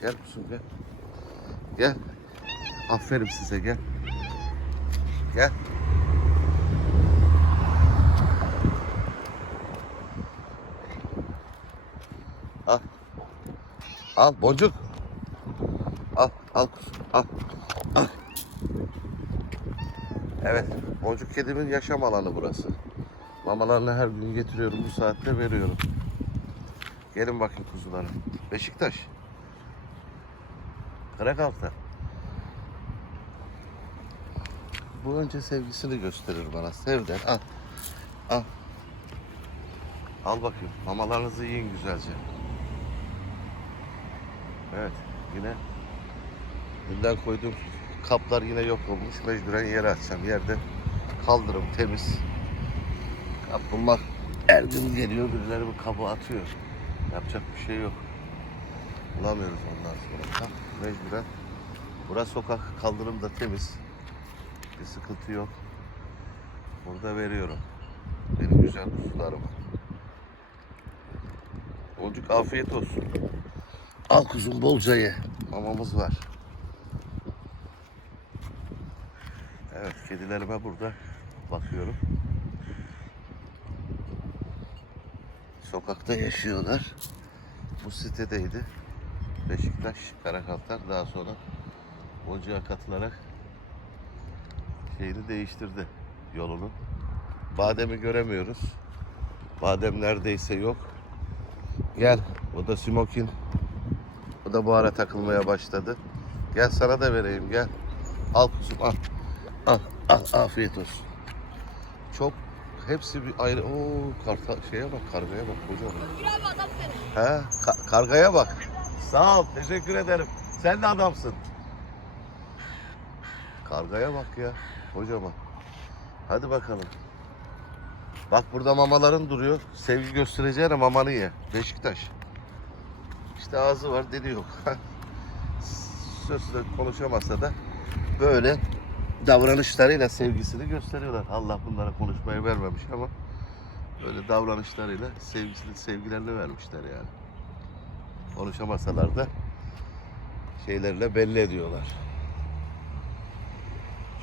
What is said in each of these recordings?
Gel kuzum gel. Gel. Aferin size gel. Gel. Al. Al boncuk. Al, al kuzum, al. Evet, boncuk kedimin yaşam alanı burası. Mamalarını her gün getiriyorum, bu saatte veriyorum. Gelin bakın kuzularım. Beşiktaş. Karakalta. Bu önce sevgisini gösterir bana. Sev der. Al. Al. Al bakayım. Mamalarınızı yiyin güzelce. Evet. Yine dünden koyduğum kaplar yine yok olmuş. Mecburen yere atacağım. Yerde kaldırım temiz. Kap bulmak her gün geliyor birileri bu kabı atıyor. Yapacak bir şey yok. Bulamıyoruz ondan sonra. Mecburen. Burası sokak kaldırım da temiz. Bir sıkıntı yok. Burada veriyorum. Benim güzel kuzularım. Boncuk afiyet olsun. Al kuzum bolca ye. Mamamız var. Evet kedilerime burada bakıyorum. Sokakta yaşıyorlar. Bu sitedeydi. Beşiktaş, Karakaltar daha sonra Bolca'ya katılarak şeyini değiştirdi yolunu. Badem'i göremiyoruz. Badem neredeyse yok. Gel. O da Smokin. O da bu ara takılmaya başladı. Gel sana da vereyim gel. Al kuzum al. Al al afiyet olsun. Çok hepsi bir ayrı. Oo karta şeye bak kargaya bak kocaman. He ka- kargaya bak. Sağ ol teşekkür ederim. Sen de adamsın. Kargaya bak ya kocaman. Hadi bakalım. Bak burada mamaların duruyor. Sevgi göstereceğine mamanı ye. Beşiktaş. İşte ağzı var dili yok. Sözle konuşamasa da böyle davranışlarıyla sevgisini gösteriyorlar. Allah bunlara konuşmayı vermemiş ama böyle davranışlarıyla sevgisini, sevgilerini vermişler yani. Konuşamasalar da şeylerle belli ediyorlar.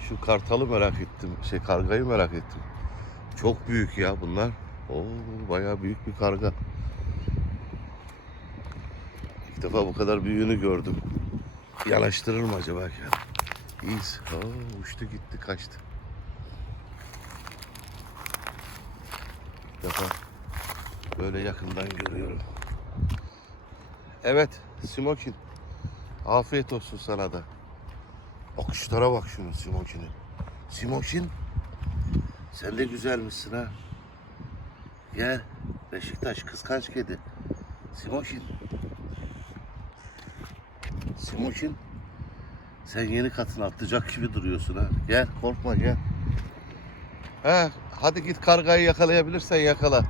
Şu kartalı merak ettim, şey kargayı merak ettim. Çok büyük ya bunlar. Oo bayağı büyük bir karga. İlk defa bu kadar büyüğünü gördüm. Yanaştırır mı acaba ya? İyiyiz. Oo, uçtu gitti kaçtı. İlk defa böyle yakından görüyorum. Evet Smokin. Afiyet olsun sana da. Akışlara bak şunun Smokin'in. Smokin. Sen de güzelmişsin ha. Gel. Beşiktaş kıskanç kedi. Simoşin. Simoşin. Sen yeni katına atlayacak gibi duruyorsun ha. Gel korkma gel. He, hadi git kargayı yakalayabilirsen yakala.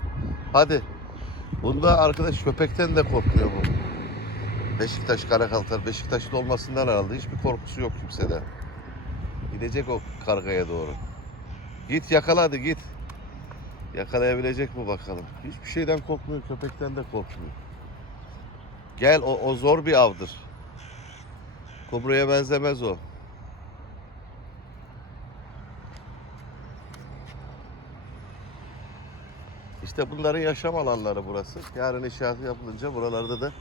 Hadi. Bunda arkadaş köpekten de korkmuyor bu. Beşiktaş Karakaltar. Beşiktaşlı olmasından herhalde hiçbir korkusu yok kimsede. Gidecek o kargaya doğru. Git yakala hadi git. Yakalayabilecek mi bakalım. Hiçbir şeyden korkmuyor, köpekten de korkmuyor. Gel o, o zor bir avdır. Kobra'ya benzemez o. İşte bunların yaşam alanları burası. Yarın inşaat yapılınca buralarda da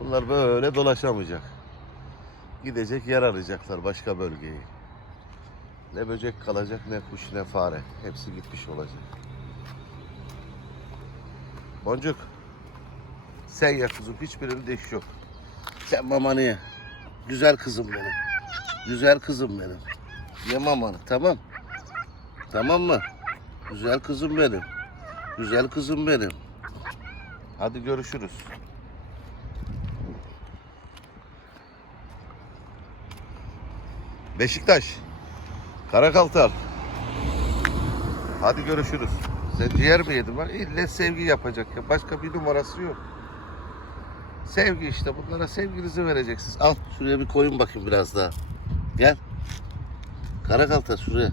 bunlar böyle dolaşamayacak. Gidecek yer arayacaklar başka bölgeyi. Ne böcek kalacak ne kuş ne fare. Hepsi gitmiş olacak. Boncuk. Sen ya kızım hiçbirinin iş yok. Sen mamanı ye. Güzel kızım benim. Güzel kızım benim. Ye mamanı tamam. Tamam mı? Güzel kızım benim. Güzel kızım benim. Hadi görüşürüz. Beşiktaş. Karakaltar. Hadi görüşürüz. Sen ciğer mi yedin? Bak ille sevgi yapacak ya. Başka bir numarası yok. Sevgi işte. Bunlara sevginizi vereceksiniz. Al şuraya bir koyun bakayım biraz daha. Gel. Karakaltar şuraya.